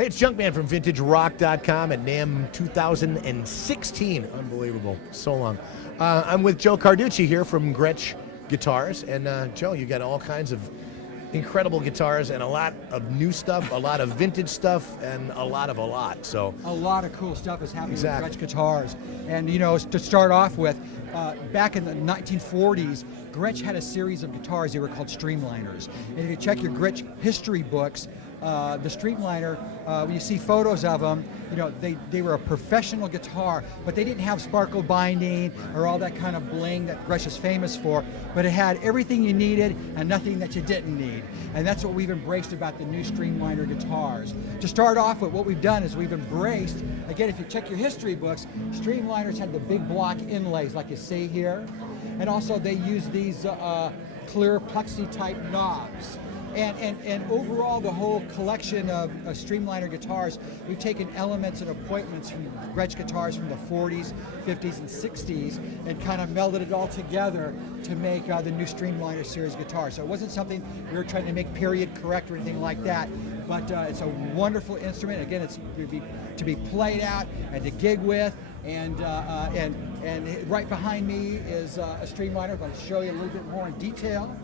Hey, it's Junkman from VintageRock.com at NAMM 2016. Unbelievable. So long. I'm with Joe Carducci here from Gretsch Guitars. And Joe, you got all kinds of incredible guitars and a lot of new stuff, a lot of vintage stuff, and a lot. So a lot of cool stuff is happening Exactly. with Gretsch guitars. And you know, to start off with, back in the 1940s, Gretsch had a series of guitars. They were called Streamliners. And if you check your Gretsch history books, the Streamliner, when you see photos of them, you know, they were a professional guitar, but they didn't have sparkle binding or all that kind of bling that Gretsch is famous for, but it had everything you needed and nothing that you didn't need. And that's what we've embraced about the new Streamliner guitars. To start off with, what we've done is we've embraced, again, if you check your history books, Streamliners had the big block inlays like you see here, and also they use these clear plexi type knobs. And overall, the whole collection of Streamliner guitars, we've taken elements and appointments from Gretsch guitars from the 40s, 50s, and 60s, and kind of melded it all together to make the new Streamliner series guitar. So it wasn't something we were trying to make period correct or anything like that, but it's a wonderful instrument. Again, it's to be played out and to gig with. And right behind me is a Streamliner. I'll show you a little bit more in detail.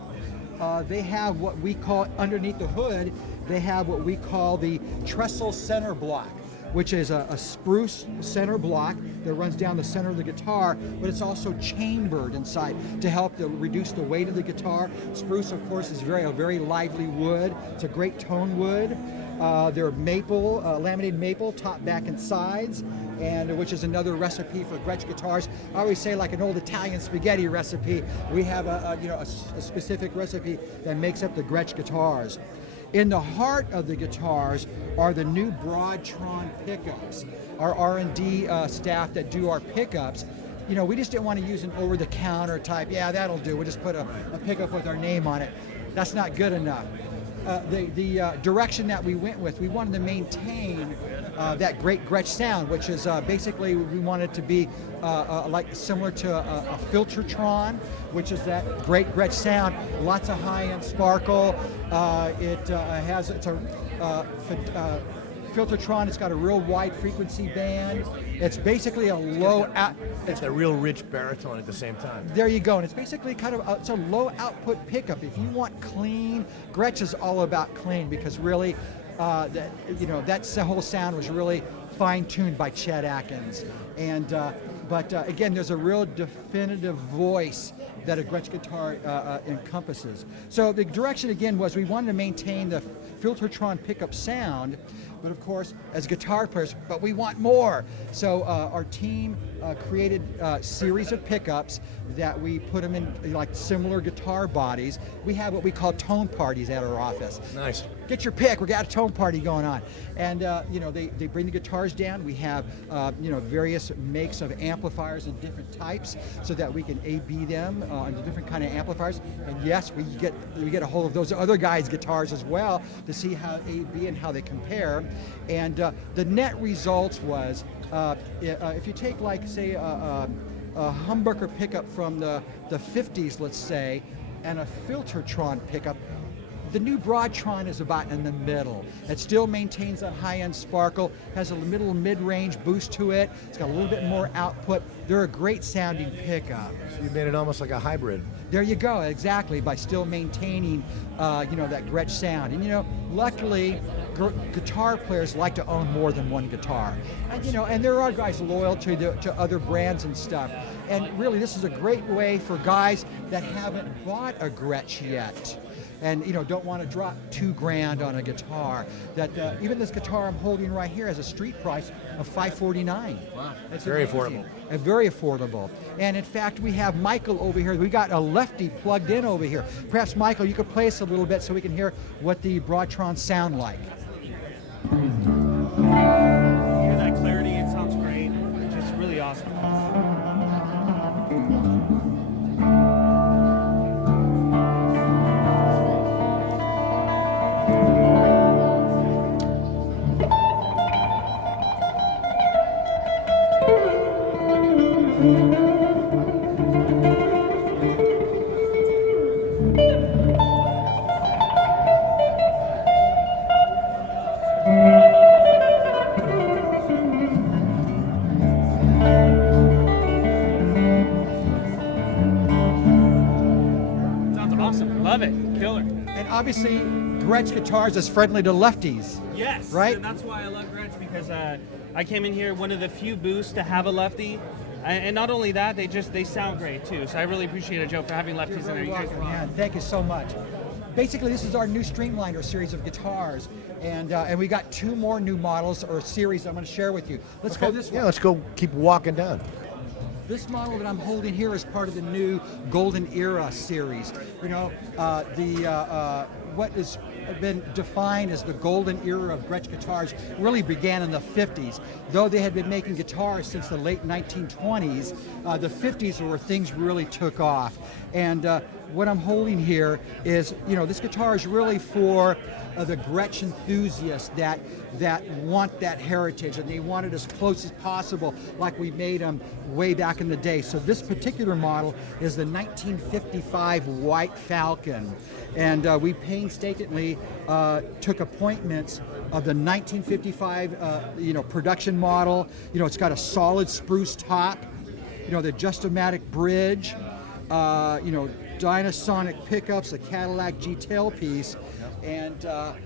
They have what we call, underneath the hood, they have what we call the trestle center block, which is a spruce center block that runs down the center of the guitar, but it's also chambered inside to help to reduce the weight of the guitar. Spruce, of course, is a very lively wood. It's a great tone wood. They're maple, laminated maple, top, back, and sides, and which is another recipe for Gretsch guitars. I always say, like an old Italian spaghetti recipe, we have a specific recipe that makes up the Gretsch guitars. In the heart of the guitars are the new Broadtron pickups. Our R&D staff that do our pickups, you know, we just didn't want to use an over-the-counter type, yeah, that'll do, we'll just put a pickup with our name on it. That's not good enough. The direction that we went with, we wanted to maintain that great Gretsch sound, which is basically we wanted to be like similar to a Filtertron, which is that great Gretsch sound. Lots of high-end sparkle. It's a Filtertron. It's got a real wide frequency band. It's basically a low out. It's a real rich baritone at the same time. There you go, and it's basically kind of it's a low output pickup. If you want clean, Gretsch is all about clean, because really, that whole sound was really fine-tuned by Chet Atkins. And but again, there's a real definitive voice that a Gretsch guitar encompasses. So the direction again was we wanted to maintain the Filtertron pickup sound, but of course, as guitar players, but we want more. So our team created a series of pickups that we put them in like similar guitar bodies. We have what we call tone parties at our office. Nice. Get your pick, we got a tone party going on. And they bring the guitars down. We have various makes of amplifiers and different types so that we can A/B them on the different kind of amplifiers. And yes, we get a hold of those other guys' guitars as well to see how A/B and how they compare. And the net results was, if you take like say a humbucker pickup from the 50s, let's say, and a Filtertron pickup, the new Broadtron is about in the middle. It still maintains that high-end sparkle, has a middle mid-range boost to it. It's got a little bit more output. They're a great sounding pickup. So you made it almost like a hybrid. There you go, exactly, by still maintaining, that Gretsch sound. And luckily, guitar players like to own more than one guitar. And there are guys loyal to other brands and stuff. And really, this is a great way for guys that haven't bought a Gretsch yet, and don't want to drop $2,000 on a guitar. That even this guitar I'm holding right here has a street price of $549. Wow, it's very affordable. And very affordable. And in fact, we have Michael over here. We got a lefty plugged in over here. Perhaps Michael, you could play us a little bit so we can hear what the Broadtron sound like. You hear that clarity? It sounds great. It's just really awesome. And obviously, Gretsch guitars is friendly to lefties. Yes, right? And that's why I love Gretsch, because I came in here one of the few booths to have a lefty, and not only that, they sound great too. So I really appreciate it, Joe, for having lefties in there. You guys rock. Man, thank you so much. Basically, this is our new Streamliner series of guitars, and we got 2 more new models or series I'm going to share with you. Let's go this way. Yeah, let's go keep walking down. This model that I'm holding here is part of the new Golden Era series. You know, what has been defined as the golden era of Gretsch guitars really began in the 50s. Though they had been making guitars since the late 1920s, the 50s were where things really took off. And what I'm holding here is, you know, this guitar is really for the Gretsch enthusiasts that want that heritage, and they want it as close as possible, like we made them way back in the day. So this particular model is the 1955 White Falcon, and we painstakingly took appointments of the 1955 production model. You know, it's got a solid spruce top, you know, the Just-O-Matic bridge, you know, Dynasonic pickups, a Cadillac G tailpiece, and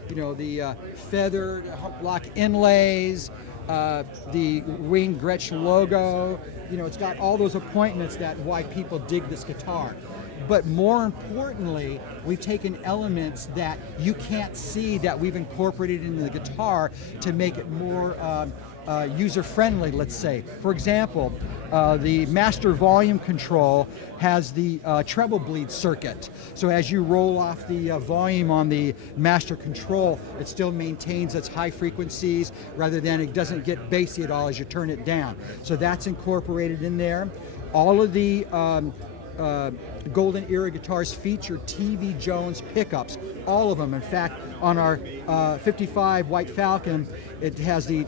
you know, the feather block inlays, the wing Gretsch logo. You know, it's got all those appointments that why people dig this guitar. But more importantly, we've taken elements that you can't see that we've incorporated into the guitar to make it more user-friendly, let's say. For example, the master volume control has the treble bleed circuit. So as you roll off the volume on the master control, it still maintains its high frequencies rather than it doesn't get bassy at all as you turn it down. So that's incorporated in there. All of the Golden Era guitars feature TV Jones pickups, all of them. In fact, on our 55 White Falcon, it has the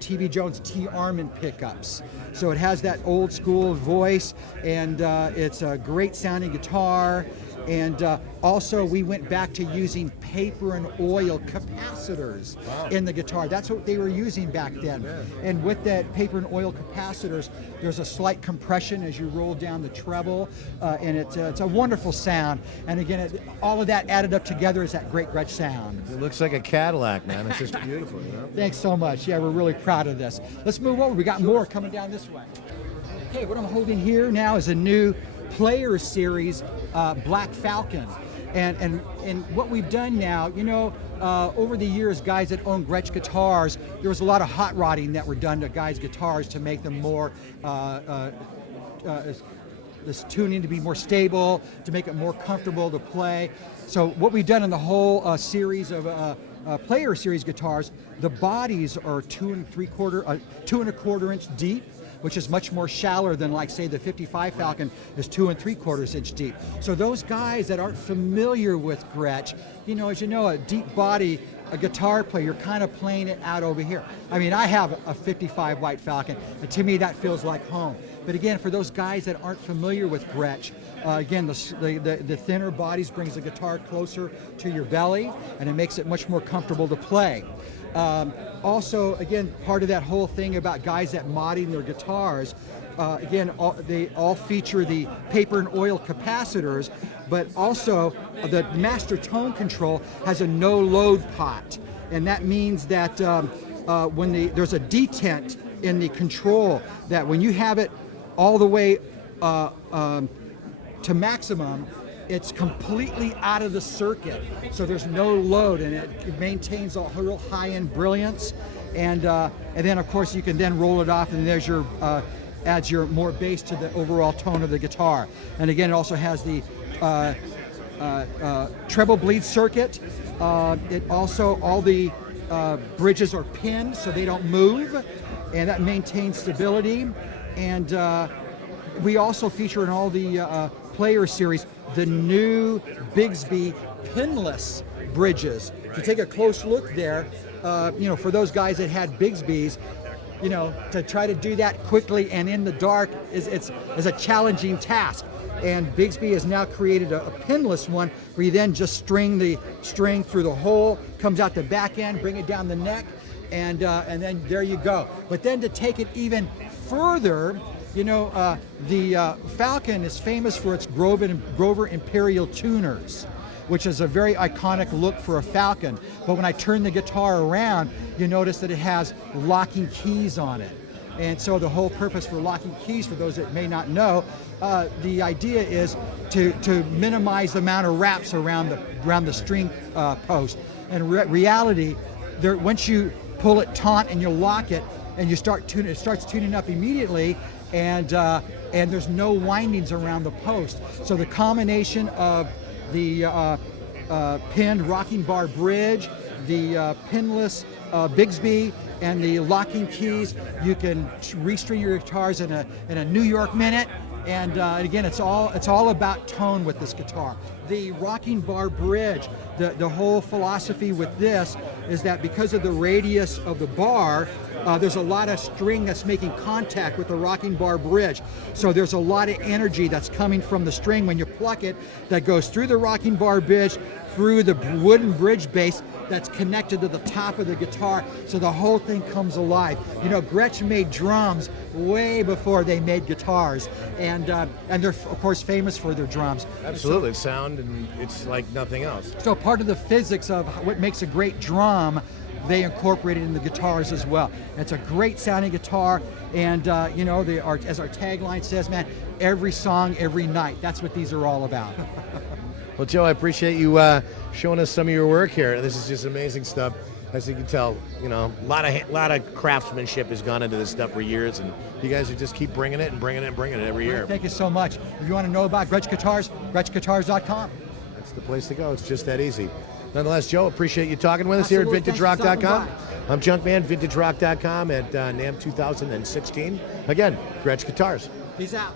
TV Jones T. Armand pickups. So it has that old school voice, and it's a great sounding guitar. And also, we went back to using paper and oil capacitors in the guitar. That's what they were using back then. And with that paper and oil capacitors, there's a slight compression as you roll down the treble, and it's a wonderful sound. And again, all of that added up together is that great Gretsch sound. It looks like a Cadillac, man. It's just beautiful, you know? Thanks so much. Yeah, we're really proud of this. Let's move over. We got more coming down this way. Okay, what I'm holding here now is a new Player Series Black Falcon, and what we've done now, you know, over the years, guys that own Gretsch guitars, there was a lot of hot rodding that were done to guys' guitars to make them more this tuning to be more stable, to make it more comfortable to play. So what we've done in the whole series of Player Series guitars, the bodies are 2 1/4 inch deep, which is much more shallower than, like, say, the 55 Falcon is 2 3/4 inch deep. So those guys that aren't familiar with Gretsch, you know, as you know, a deep body, a guitar player, you're kind of playing it out over here. I mean, I have a 55 White Falcon, and to me that feels like home. But again, for those guys that aren't familiar with Gretsch, again, the thinner bodies brings the guitar closer to your belly, and it makes it much more comfortable to play. Also, again, part of that whole thing about guys that modding their guitars, again, they all feature the paper and oil capacitors, but also the master tone control has a no-load pot, and that means that when there's a detent in the control, that when you have it all the way to maximum, it's completely out of the circuit, so there's no load, and it maintains a real high-end brilliance. And then, of course, you can then roll it off, and there's your adds your more bass to the overall tone of the guitar. And again, it also has the treble bleed circuit. It also, all the bridges are pinned so they don't move, and that maintains stability. And we also feature in all the Player Series the new Bigsby Pinless bridges. If you take a close look there, you know, for those guys that had Bigsby's, you know, to try to do that quickly and in the dark is a challenging task. And Bigsby has now created a pinless one where you then just string the string through the hole, comes out the back end, bring it down the neck, and then there you go. But then to take it even further, you know, the Falcon is famous for its Grover Imperial tuners. which is a very iconic look for a Falcon. But when I turn the guitar around, you notice that it has locking keys on it. And so the whole purpose for locking keys, for those that may not know, the idea is to minimize the amount of wraps around the string post. And reality, once you pull it taut and you lock it and you start tuning, it starts tuning up immediately, and there's no windings around the post. So the combination of the pinned rocking bar bridge, the pinless Bigsby, and the locking keys, you can restring your guitars in a New York minute. And again, it's all about tone with this guitar. The rocking bar bridge, the whole philosophy with this is that because of the radius of the bar, there's a lot of string that's making contact with the rocking bar bridge. So there's a lot of energy that's coming from the string when you pluck it that goes through the rocking bar bridge, through the wooden bridge base that's connected to the top of the guitar, so the whole thing comes alive. You know, Gretsch made drums way before they made guitars, and they're of course famous for their drums. Absolutely, sound, and it's like nothing else. So part of the physics of what makes a great drum, they incorporated in the guitars as well. It's a great sounding guitar, and you know, as our tagline says, man, every song, every night. That's what these are all about. Well, Joe, I appreciate you showing us some of your work here. This is just amazing stuff. As you can tell, you know, a lot of craftsmanship has gone into this stuff for years, and you guys just keep bringing it and bringing it and bringing it every year. Thank you so much. If you want to know about Gretsch Guitars, GretschGuitars.com. That's the place to go. It's just that easy. Nonetheless, Joe, appreciate you talking with us Absolutely. here at VintageRock.com. I'm Junkman, VintageRock.com at NAMM 2016. Again, Gretsch Guitars. Peace out.